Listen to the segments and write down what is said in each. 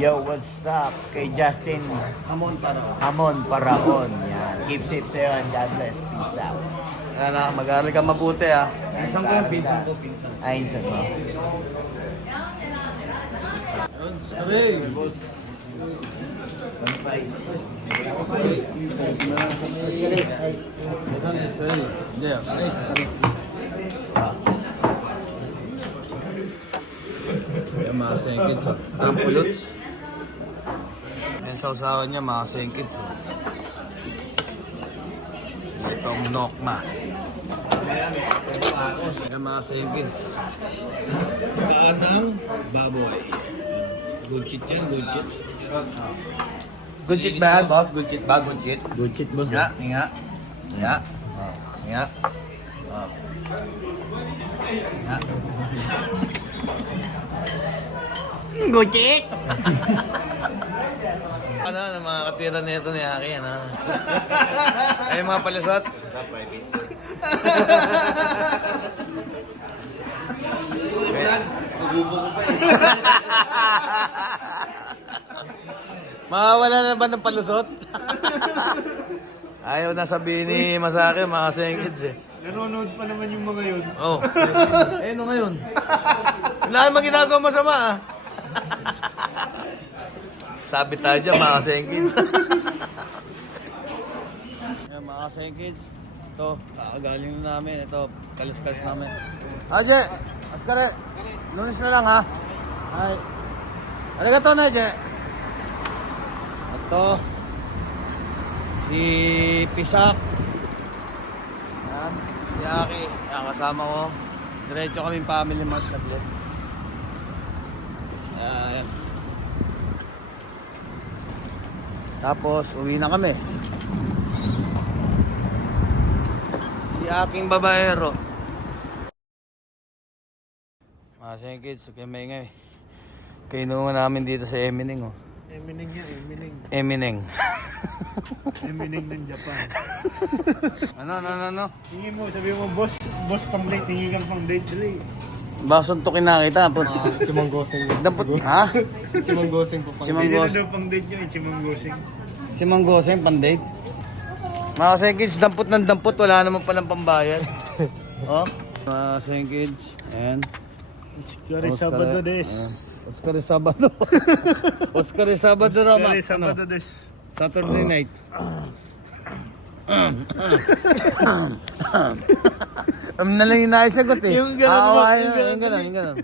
Yo, what's up? Kay Justin Hamon para. Hamon Paraon. Yan. Keep safe sa'yo and God bless. Peace out. Yan mag-aaral ka mabuti ah. Isang ko yung pinsan ko. Ay, insan mo. Sorry. Yan mga sengkits oh. Tampulots. Yan sa usawan niya mga sengkits oh. Itong nokma. Yan mga sengkits. Kaanang baboy. Good shit yan, good shit. Good shit ba yan, boss? Good shit ba? Good shit? Good shit, boss. Nga, nga. Nga. Oh, nga. Oh. Nga. Good shit! Ano, mga katira nito ni Aki, ano? Ay, mga palisot? Mawawala na ba ng palusot? Ayaw na sabihin ni Masaki, mga sengkids eh. Nanonood pa naman yung mga yun. Oh. Eh, ano ngayon? Wala namang ginagawa masama ah. Sabi tayo dyan, mga sengkids. Yan, mga sengkids. Ito, kakagaling na namin. Ito, kalis-kalis namin. Aje, askare. Lunes na lang ha. Ay. Arigato na, Aje. Ito. Si Pisak. Yan. Si Aki. Yan, kasama ko. Diretso kaming family mart saglit. Yan. Tapos, uwi na kami. Si aking babaero. Mga sengkids, kaya kainuman namin dito sa Emineng oh. Emineng yan, Emineng. Emineng. Emineng ng Japan. Ano? Tingin mo, sabi mo, boss pang date, tingin kang pang date. Dali. Basuntukin na kita. Chimanggosing. Dapat, ha? Chimanggosing po pang Chimang- date. Hindi Manggos- na daw pang date yun, chimanggosing. Si Manggoseng, pandate. Mga sengkids, dampot ng dampot, wala naman palang pambayad. Oh? Mga sengkids, ayan. Chikkari Sabado des. Oscar Sabado. Oscar Sabado naman. Chikkari Sabado des. Saturday night. Na lang yung naisagot eh. Yung ganun mo, Aawain yung na, ganun yung ganun, yung ganun.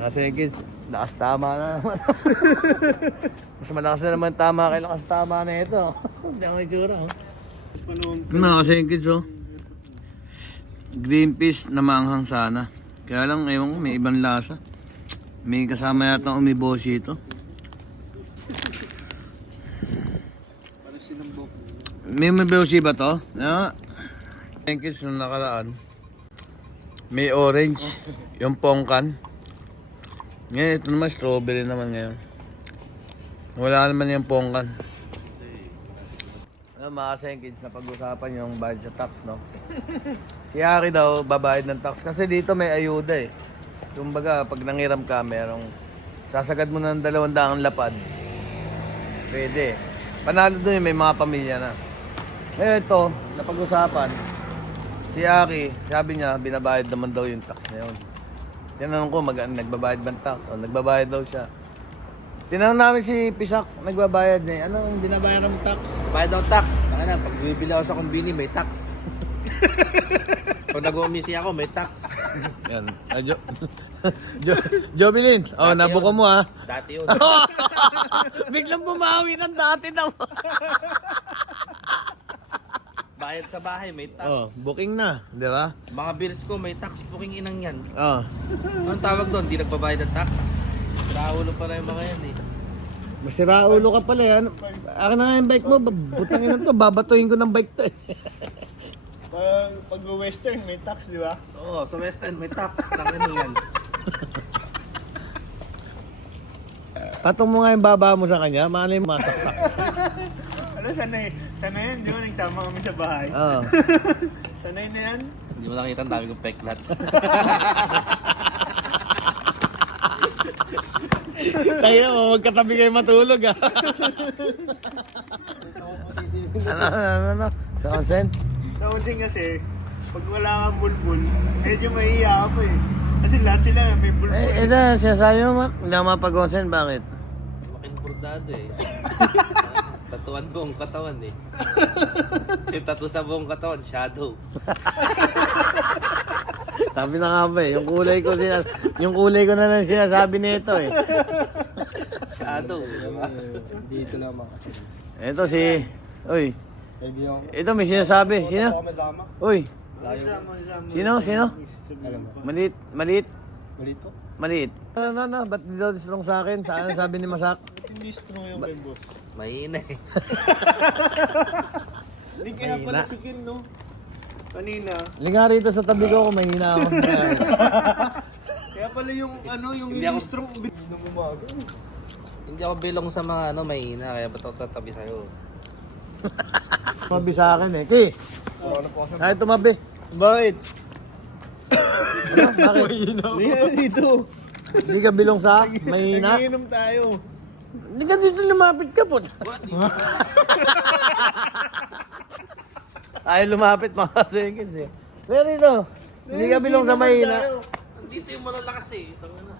Kasi kids, lakas tama na naman. Mas malakas na naman tama kay lakas tama na ito. Hindi ako itsura. Mga kasi kids oh. Green fish na maanghang sana. Kaya lang, ewan ko, may ibang lasa. May kasama yata umiboshi ito. May umiboshi ba to? Yeah. Thank you sa nakaraan. May orange. Yung pongkan. Ngayon, ito naman strawberry naman ngayon. Wala naman yung pongkan. Mga kids na pag-usapan yung bayad sa tax, no? Si Aki daw, babayad ng tax. Kasi dito may ayuda eh. Kumbaga, pag nangiram ka, merong sasagad mo ng 200 lapad. Pwede. Panalo doon may mga pamilya na. Ngayon ito, napag-usapan, si Aki, sabi niya, binabayad naman daw yung tax na yun. Tinanong ko, nagbabayad ba ng tax? O, nagbabayad daw siya. Tinanong namin si Pisak, nagbabayad niya. Anong binabayad ng tax? Bayad daw tax. Ano, pag bibili ako sa kumbini, may tax. Pag nag-uumisi ako, may tax. Yan. Jobilin. Oh, Dati nabuko yun. mo ha. Dati yun. Biglang bumawi ng dati daw. Bayad sa bahay, may tax. Oh, booking na, di ba? Mga bills ko, may tax. Booking inang yan. Oh. Anong tawag doon? Di nagbabayad ng tax? Rahulo pala yung mga yan eh. Masira ulo ka pala yan. Akin na nga yung bike mo, butangin na to, babatuhin ko ng bike to. Pag western, may tax, di ba? Oo, sa Western, may tax. Tangin yan. Patong mo nga yung baba mo sa kanya, malay mo masaksak. Ano, Sana yan, di ba? Nagsama kami sa bahay. Oo. Sanay na yan. Hindi mo nakita ang dami kong peklat. Tayo mo, magkatabi kayo matulog ah. Ano? Sa consent? Sa unsing kasi, pag wala kang bulbul, medyo mahiya ka pa eh. Kasi lahat sila may bulbul. Ito, sinasabi mo, hindi ako mapag-consent, bakit? Making bordado eh. Tatuan buong katawan eh. Yung tattoo sa buong katawan, shadow. Sabi na nga ba eh, yung kulay ko na lang sinasabi nito eh. Shadow. Dito naman kasi. Ito si, uy, Eh di ako. ito may sinasabi, sino? Masama. Uy, Sino? sino? Alam mo. Maliit, Malit po. maliit. Ano, ba't di daw distrong sa akin? Saan sabi ni Masak? Hindi strong yung kay boss. Mahina eh. Hindi kaya pala si Ken, no? Kanina. Liga rito sa tabi ko, kung mahina ako. Kaya pala yung yung Hindi hindi ako- strong ng umaga. Hindi ako bilong sa mga mahina, kaya ba't ako tatabi sa'yo? Tumabi sa akin eh. Ki, kahit tumabi. Bakit? Ano? Bakit? Hindi dito. Hindi ka bilong sa mahina? Nagiinom tayo. Hindi ka dito lumapit ka po. Ay, lumapit mga seconds eh. Pero dito, hindi ka bilong sa mahina. Dito yung malalakas eh. Tangina.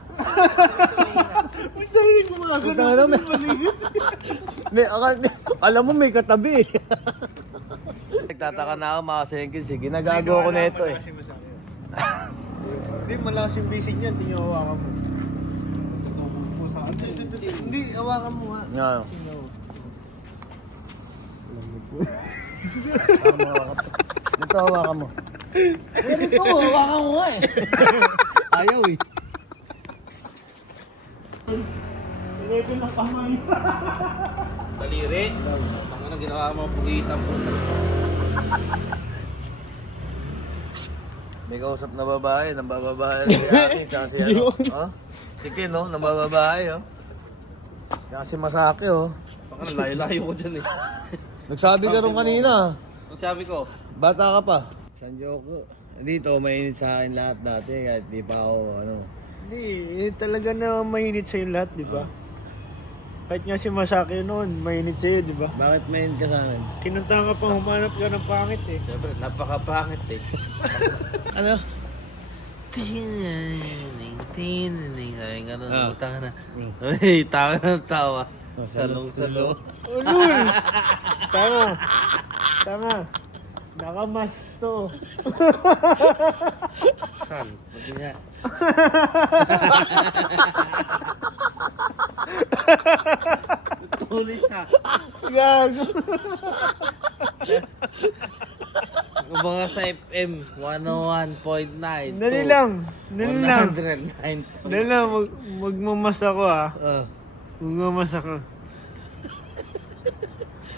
Ba't dahil mo mga Ito na may... alam mo may katabi eh. Nagtataka na ako mga seconds eh. Ginagago ko na ito eh. Hindi, malakas yung basic niyan. Hindi nyo hawakan mo. Hindi, hawakan mo nga. Nga. Ito hawakan mo. Ito hawakan mo nga eh. Ayaw eh. Level ng kamay. Daliri. Tangina, ginawa mo pugitan po. May kausap na babae, nang bababae si Aki, tsaka si ano, oh? Si Ken, no? Nang bababae, oh. Tsaka si Masaki, oh. Tangina, layo-layo ko dyan eh. Nagsabi ka rin kanina, Ang sabi ko, bata ka pa. San Joko. Dito, mainit sa akin lahat dati, kahit di pa ako, ano. Hindi, talaga na mainit sa'yo lahat, di ba? Kahit nga si Masaki noon, mainit sa'yo, di ba? Bakit mainit ka sa akin? Kinunta ka pa, humanap ka ng pangit eh. siyempre, napakapangit eh. Ano? Ay, ganun, Ah. utang na. Ay, tawa ng tawa. Salong-salo. Ulul! Tama. Tama. Nakamas to. Saan? Pati nga. Tulis ha. Gago. Mga sa FM 101.9. Dali lang. Dali lang. 109. Dali lang. Magmamas ako ah. Ah. Magmamas ako.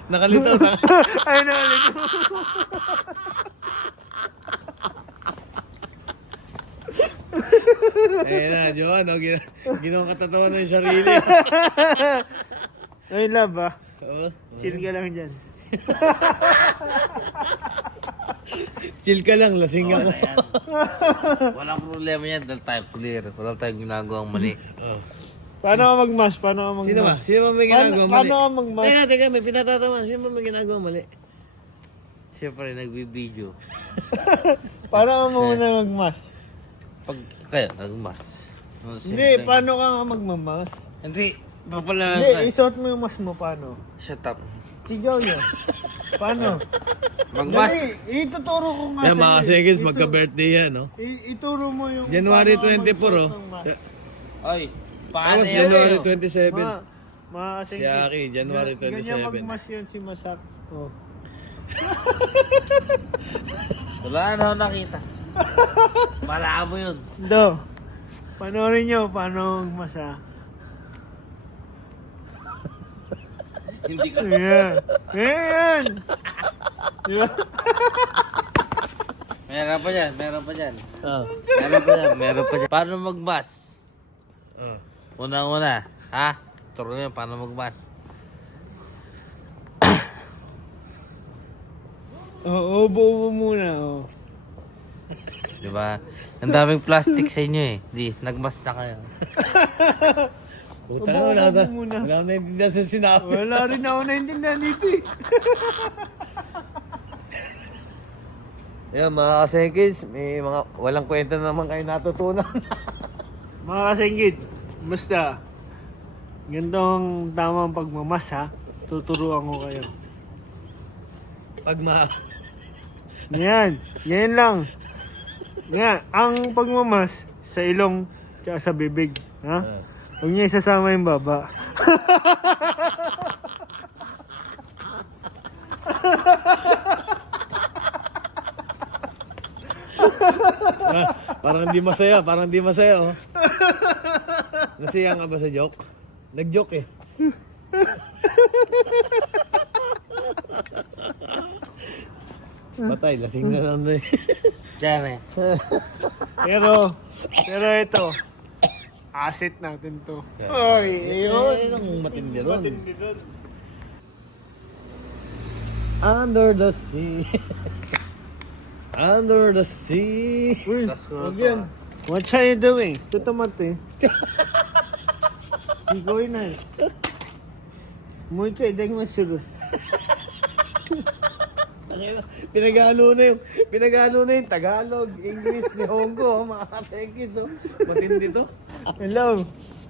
Nakalito na. Ay, nakalito. Ayun na, Johan, no? Ginawang katatawa na yung sarili. Ay, love ah. Oo. Chill ka lang dyan. Chill ka lang, lasing ako. Walang problema yan dahil tayo clear. Wala tayong ginagawang mali. Paano ka magmas? Paano ka magmas? Sino ba? Sino ba may ginagawa mali? Paano ka magmas? Teka, may pinatatawa. Sino ba may ginagawa mali? Siyempre, nagbibideo. Paano ka muna magmas? Pag kaya, nagmas. Hindi, paano ka nga magmamas? Hindi, papala. Hindi, isuot mo yung mas mo. Paano? Shut up. Sigaw niya. Paano? Magmas. Dali, ituturo ko nga Yan, mga sa'yo. seconds, magka-birthday yan, no? Ituro mo yung... January paano ka 24, magsuot oh. ng mask. Ay, paano Tapos yan? January eh? 27. Mga Si Aki, January Ganyan 27. magmas yun si Masak. Oh. Wala na ako nakita. Malabo yun. Do. Panoorin nyo paano magmas ah. Hindi ka. Yeah. Yan. Diba? Meron pa dyan, meron pa dyan. Ah. Meron pa dyan, meron pa dyan. Paano magmas? Ah. Una-una, ha? Turo nyo, paano magmas? Oo, ubo muna. Oh. Di ba? Ang daming plastic sa inyo eh. Di, nagmas na kayo. Puta na, Ubo muna. wala na intindihan sa sinabi. Wala rin ako naintindihan dito eh. Yan, mga kasekis, may mga walang kwenta na naman kayo natutunan. Mga kasinggit, basta, ganito ang tamang pagmamas ha. Tuturuan ko kayo. Pag Yan, yan lang. Yan, ang pagmamas sa ilong tsaka sa bibig. Ha? Huwag niya isasama yung baba. parang di masaya, oh. Nasiyan ka ba sa joke? Nag-joke eh. Patay, lasing na lang na eh. Diyan eh. Pero ito, asset natin to. Oy, ayun. Ayun ang matindi ron. Matindi doon. Under the sea. Under the sea. Uy, Tas ko wag to, yan. What are you doing? Tutumat eh. Higoy na eh. Muy ka, dahil masuro. Pinagalo na yung Tagalog, English ni Hongo, mga katekis, oh. Matindi to. Hello.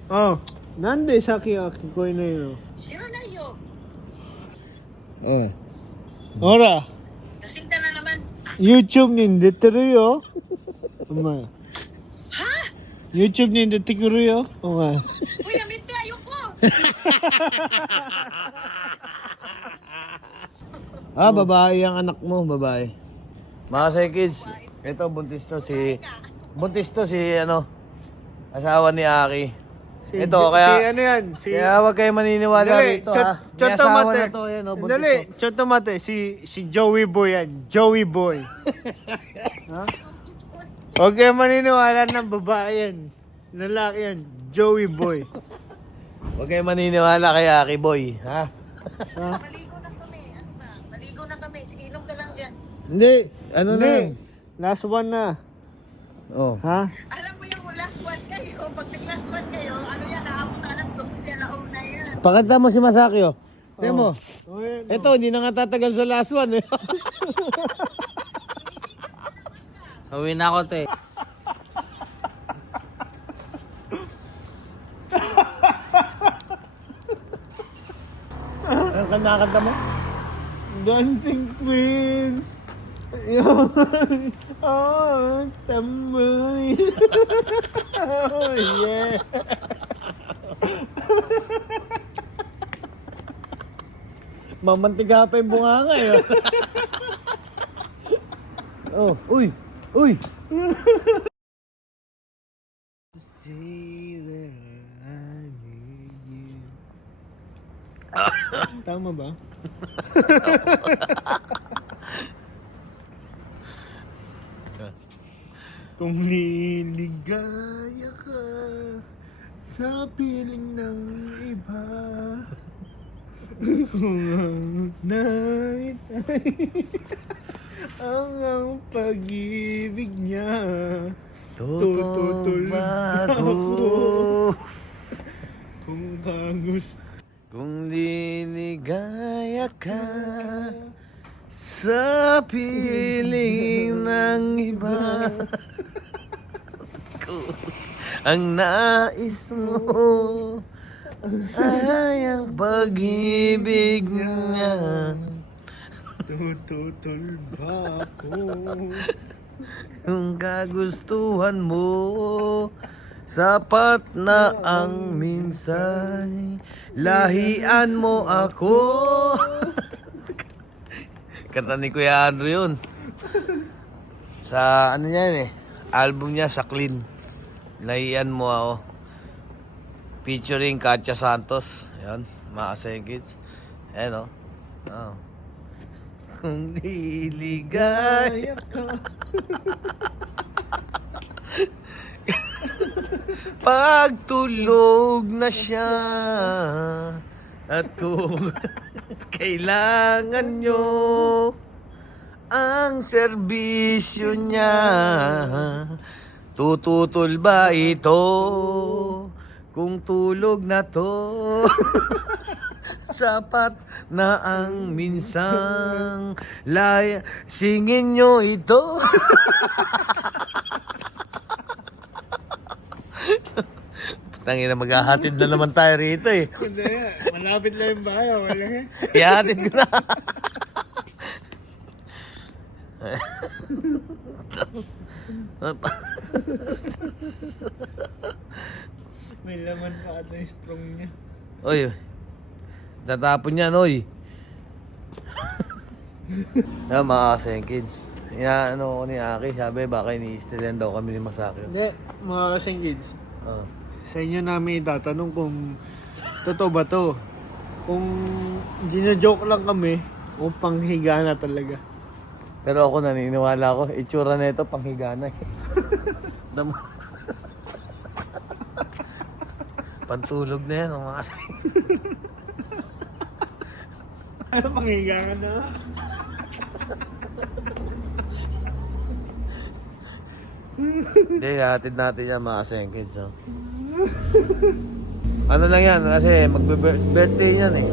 Oh, nande sa aki ko na yun. Oh. Ora, Nasinta na naman. YouTube nindito rin Uma. Ha? YouTube nindito ko rin Uma. Uy, amite, ayoko. Babae ang anak mo, babae. Mga kids, ito buntis to si asawa ni Aki. Ito, Si kaya ano yan? Si... kaya wag kayo maniniwala Dali, rito, ha. May Choto asawa Mate. na to, yan, oh, buntis Dali, to. Choto Mate. Si Joey Boy yan. Joey Boy. Ha? Huwag kayo maniniwala ng babae yan. Lalaki yan. Joey Boy. Huwag kayo maniniwala kay Aki Boy, ha? Maligo na kami. Ano na? Maligo na kami. Sige, inom ka lang dyan. Hindi, ano na yun? Hindi. Last one na. Oh. Ha? Alam mo yung last one kayo. Pag nag-last one kayo, ano yan, naabot na alas 12 yan, nauna yan. Pakita mo si Masaki, oh. Tignan mo. Oh, yan. Ito, hindi na nga tatagal sa last one, eh. Uwi na ako, te. Ano kanta mo? Dancing Queen. Yun. Oh, tambay. Oh, yeah. Mamantiga pa yung bunganga, eh. Oh, uy, uy. Tama ba? Kung niligaya ka sa piling ng iba, kung ang night ang pag-ibig niya, tututol ako. Kung kagusto Kung liligaya ka sa piling ng iba, ang nais mo ay ang pag-ibig niya. tututol ba ako? Kung kagustuhan mo, sapat na ang minsan. Lahian mo ako. Kanta ni Kuya Andrew yun. Sa ano yan eh. Album niya sa Clean. Lahian mo ako. Featuring Katya Santos. Yan. Mga kids. Ayan o. Oh. Kung niligaya ka. Pagtulog na siya at kung kailangan nyo ang serbisyo niya? Tututol ba ito kung tulog na to? Sapat na ang minsang singin nyo ito. Tangina, maghahatid na naman tayo rito eh. Hindi, malapit lang yung bahay. Wala eh. Ihatid ko na. May laman pa ata yung strong niya. Oy, tatapon yan, oy. Yan mga kaseng kids. Ano ko ni Aki, sabi baka ini-stealan daw kami ni Masaki. Hindi, mga kasing kids. Oh. Sa inyo namin itatanong kung totoo ba to. Kung gina-joke lang kami, o panghiga na talaga. Pero ako naniniwala ko, itsura na ito panghiga na eh. Dam- Pantulog na yan, mga kaseng. Ano, panghiga ka na? Hindi, hatid natin yan mga kaseng kids. Oh. Ano lang yan, kasi magbe-birthday yan eh.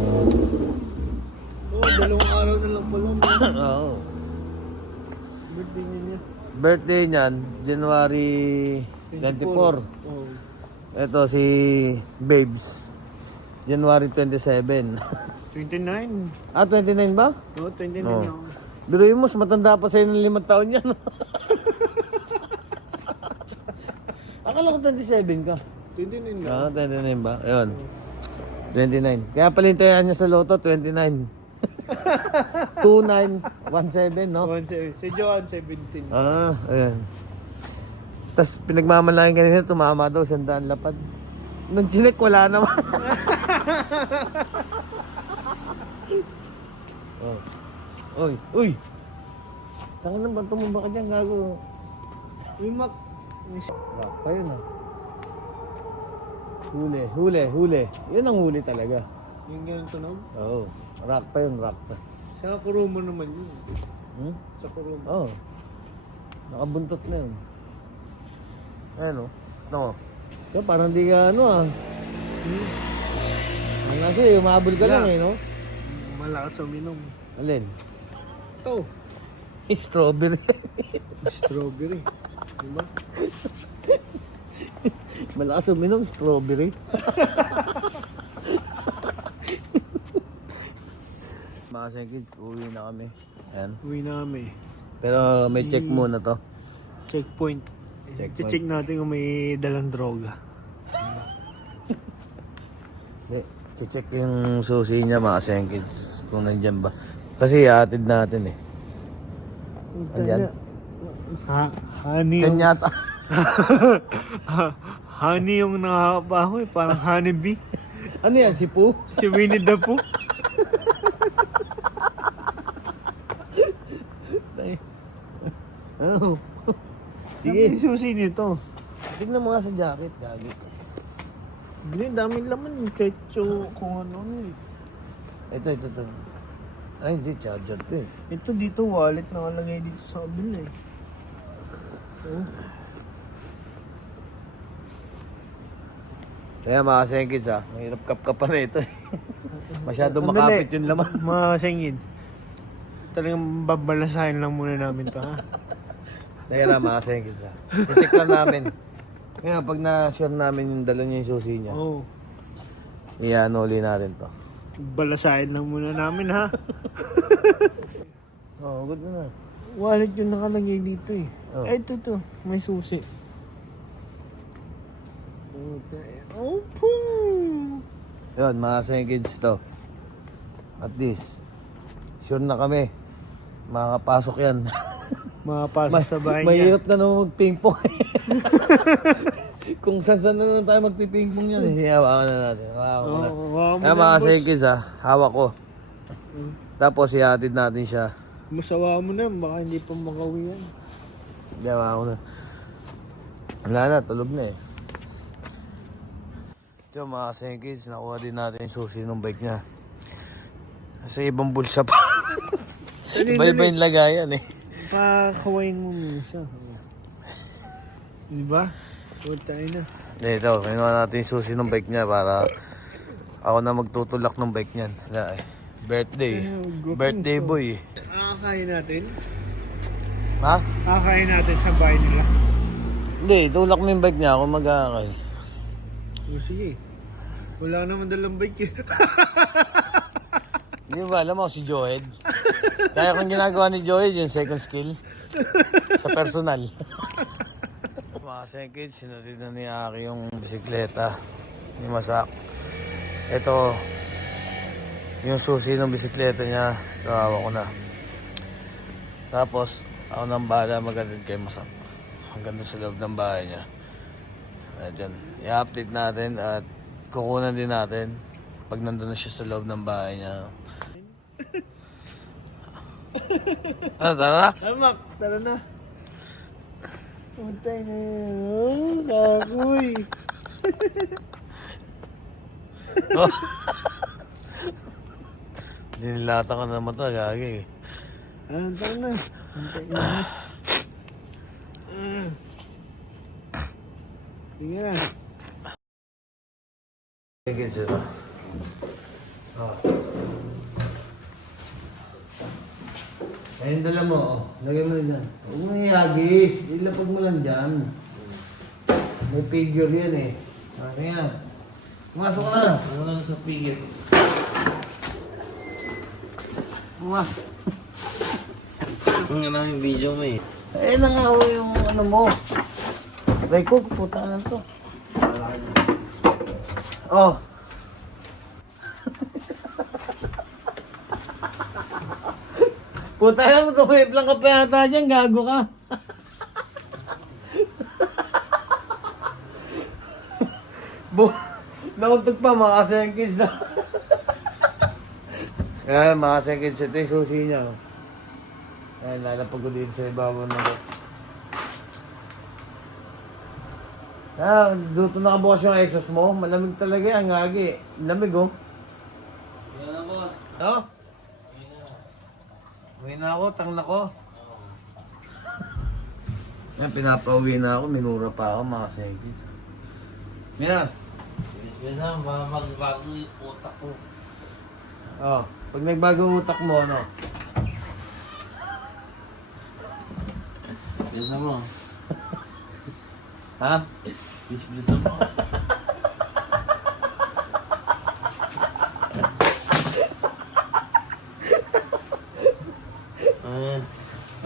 Oo, dalawang araw na lang pala. Oo. Birthday niya. Birthday niyan, January 24. Oo. Ito si Babes. January 27. 29. Ah, 29 ba? Oo, 29 Oo. ako. Biruin mo, matanda pa sa'yo ng 5 taon yan. Akala ko 27 ka. 29 na. Ah, 29 ba? Ayun. 29. Kaya palintayan niya sa loto, 29. 2917, no? Si Joan, 17. Ah, ayun. Tapos pinagmamalaki kanina, tumama daw, 100 lapad. Nung chinek, wala naman. Oh. Oy, uy! Tangan na ba, tumumba ka dyan, gago. Uy, Mac. Rock pa yun, ha? Huli. Yun ang huli talaga. Yung ganyan tunog. Oo. Rock pa yun, rock pa. Sa Kurumo naman yun. Hmm? Sa Kurumo. Oo. Nakabuntot na yun. Ayan, oh. No. So, parang di ka, ano, ah. Kasi, umabol ka lang, eh, no? Malakas uminom. Alin? Ito. Strawberry. Strawberry. Diba? Malakas uminom, strawberry. Mga kids, uwi na kami. Ayan. Uwi na kami. Pero may check muna to. Checkpoint. Checkpoint. Check natin kung may dalang droga. Check yung susi niya mga kids. Kung nandyan ba. Kasi iatid natin eh. Andyan. Honey Diyan yung... yata. Honey yung nakakabaho eh. Parang honeybee. Ano yan? Si Pooh? Si Winnie the Pooh. Oh. Sige. Ang susi nito. Tignan mo nga sa jacket, gagi. Hindi, daming laman yung ketchup kung ano eh. Ito. Ay, hindi. Charger to eh. Ito dito, wallet nakalagay dito sa kabila eh. Oh. Kaya mga kids ha, mahirap kap-kapan na ito eh. Masyado makapit yung laman. Mga singid. Talagang babalasahin lang muna namin to ha. Kaya na mga kids ha. I-check lang namin. Kaya pag na-sure namin yung dala niya yung susi niya, Oo. i-anuli natin to. Balasahin lang muna namin ha. Oh, good na. Wallet yung nakalagay dito eh. Oh. Ay, ito. May susi. Open! Yun, mga kids to. At least, sure na kami. Makakapasok yan. Makapasok sa bahay niya. Mahirap na naman mag-ping-pong. Kung saan na naman tayo magpiping-pong yan. Hawakan na natin. Hawakan ko na. Kaya mga kids ha, hawak ko. Tapos ihatid natin siya. Masawa mo na, baka hindi pa makawi yan. Hindi, hawakan ko na. Wala na, tulog na eh. Ito mga kids, nakuha din natin yung susi ng bike niya. Kasi ibang bulsa pa. Iba-iba yung lagayan eh. Pakawain mo muna siya. Diba? Puta na. Dito, kinuha natin yung susi ng bike niya para ako na magtutulak ng bike niyan. Wala eh. Birthday. Birthday boy. Akakain natin? Ha? Akakain natin sa bahay nila. Hindi, tulak mo yung bike niya. Ako mag-aakay. O sige. Wala naman dalang bike eh. Hindi ba alam mo si Joed? Kaya kung ginagawa ni Joed yung second skill sa personal. Mga seconds, sinatid na ni Aki yung bisikleta ni Masak. Ito, yung susi ng bisikleta niya, kawawa ko na. Tapos, ako nang bahala mag-atid kay Masak. Hanggang doon sa loob ng bahay niya. Diyan, i-update natin at kukunan din natin pag nandun na siya sa loob ng bahay niya. Ano, tara na? Almak, tara na. Puntay na yun. Oh, kakoy. Dinilata ka naman ito, gagi. Ano, tara na. Puntay na. Sige na. Sige, sila. Ayun, dala mo, oh. Lagay mo rin dyan. Huwag mo ihagis. Ilapag mo lang dyan. May figure yan eh. Ano yan? Pumasok ka na. Ano lang sa pigil? Pumasok. Ang nga yung video mo eh. Eh, nangawa yung ano mo. Try ko, puta ka na to. Oh. Puta na mo, tumip lang ka pa yata dyan, gago ka. Nauntog pa, mga seconds na. Ayan, mga seconds, ito yung susi niya. Oh. Ayan, lalapag ko dito sa ibabaw na ito. Ah, dito nakabukas yung exhaust mo. Malamig talaga yan, ngagi. Lamig oh. Yan na boss. No? Uwi na ako, tangna ko. Yan, pinapauwi na ako, minura pa ako, mga seconds. Yan. Bilis na, magbago yung utak ko. Oh, pag nagbago utak mo, ano? Bilis na mo. Ha? Bilis na mo.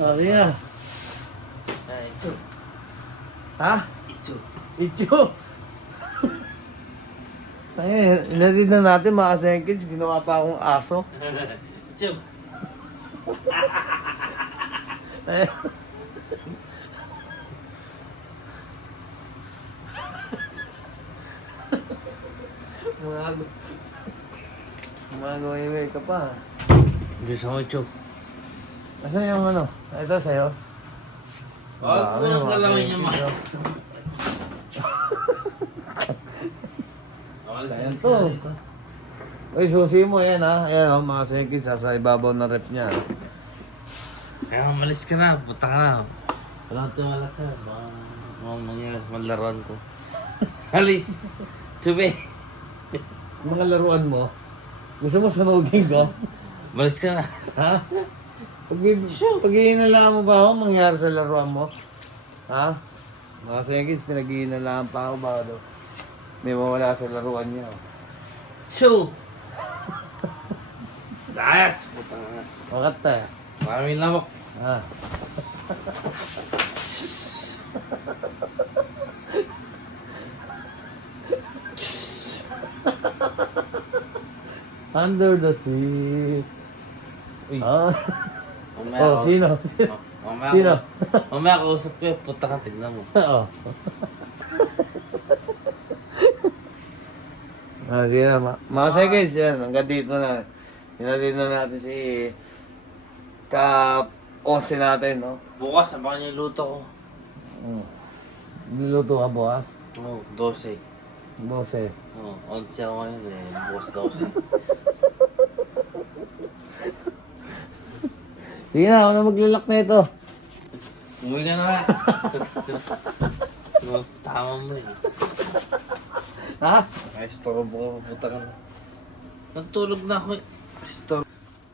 Okay na. Ito. Ha? Ito. Icho! Ay, inatid na natin mga seconds, ginawa pa akong aso. Ito. Ay. Mga ka pa. Bilis ako, Chok. Asan yung ano? Ito sa'yo? Huwag mo nang galawin niya mga. Ayan to. Uy, susi mo yan ha. Ayan o, mga seconds, sa ibabaw ng rep niya. Kaya malis ka na, punta ka na. Wala kang tumalas ka. Baka mangyari, malaroan ko. Alis! Tube! Mga laruan mo, gusto mo sunugin ko? Malis ka na. Ha? Pag iinalaan mo ba ako, mangyari sa laruan mo? Ha? Mga seconds, pinag-iinalaan pa ako ba daw? May mawala sa laruan niya. Show! Dayas! Puta nga. Makat tayo. Maraming lamok. Ha? Under the sea. Uy. Ah. Mamaya Oh, ako- sino? Mamaya Sino? Mamaya ako usap ko eh. Puta ka, tignan mo. Oo. Sige na, mga seconds yan. Hanggang dito na. Hinatid na natin si ka-11 natin, no? Bukas, abangan niyo yung luto ko. Niluto ka bukas? Oo, 12. 12. Oo, 11 ako ngayon eh. Bukas 12. Sige na, ako na maglalak na ito. Umuwi ka na. Mas tama mo eh. Ha? Ay, storbo ko. Puta ka na. Nagtulog na ako eh. Storbo.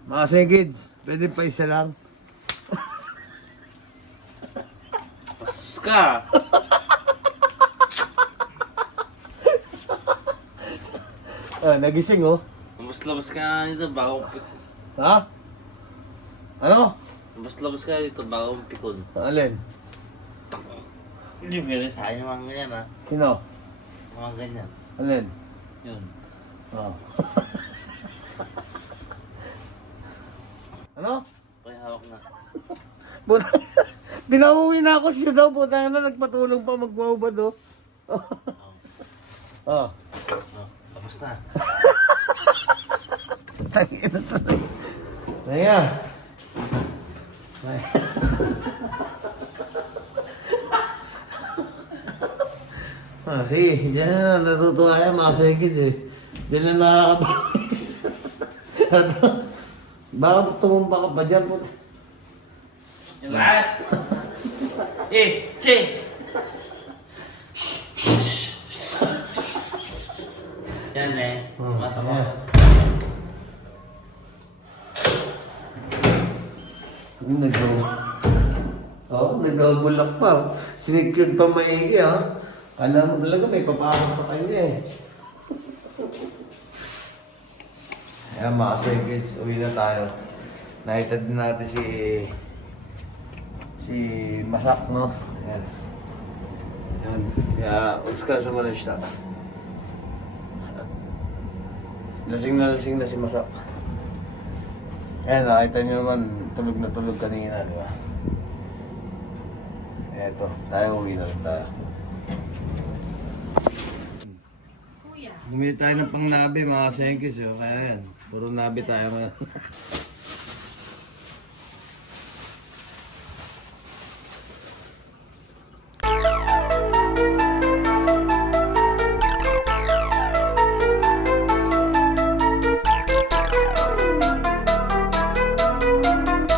Mga sekids, pwede pa isa lang. Pasus ka. Nagising oh. Labas-labas ka na dito bago pikon. Ha? Ano? Labas-labas ka dito bago pikon. Alin? Hindi pwede sa akin yung mga ganyan ha. Sino? Mga ganyan. Alin? Yun. Oh. Ano? Kaya hawak na. Puta, pinauwi na ako siya daw. Puta na, nagpatulong pa magwawbad oh. Oh. Oh, tapos na. Tangina talaga. Naya. Sige, dyan na natutuwa yan mga sekids eh. Dyan na nakakabawit. Baka tumumpa ka pa dyan po. Yung last! Eh! Che! Yan eh. Mata mo. Nag-double pa. Sinicure pa maigi ha. Alam mo talaga may papasok sa kanya eh. Ayan mga seconds, uwi na tayo. Nakita din natin si Masak, no? Ayan. Ayan. Kaya, Oscar sa Malaysia. Lasing na si Masak. Ayan, nakita nyo naman, tulog na tulog kanina, di ba? Eto, tayo uwi na rin tayo. Bumili tayo ng pang nabi mga senkis, kaya yan. Puro nabi tayo ngayon.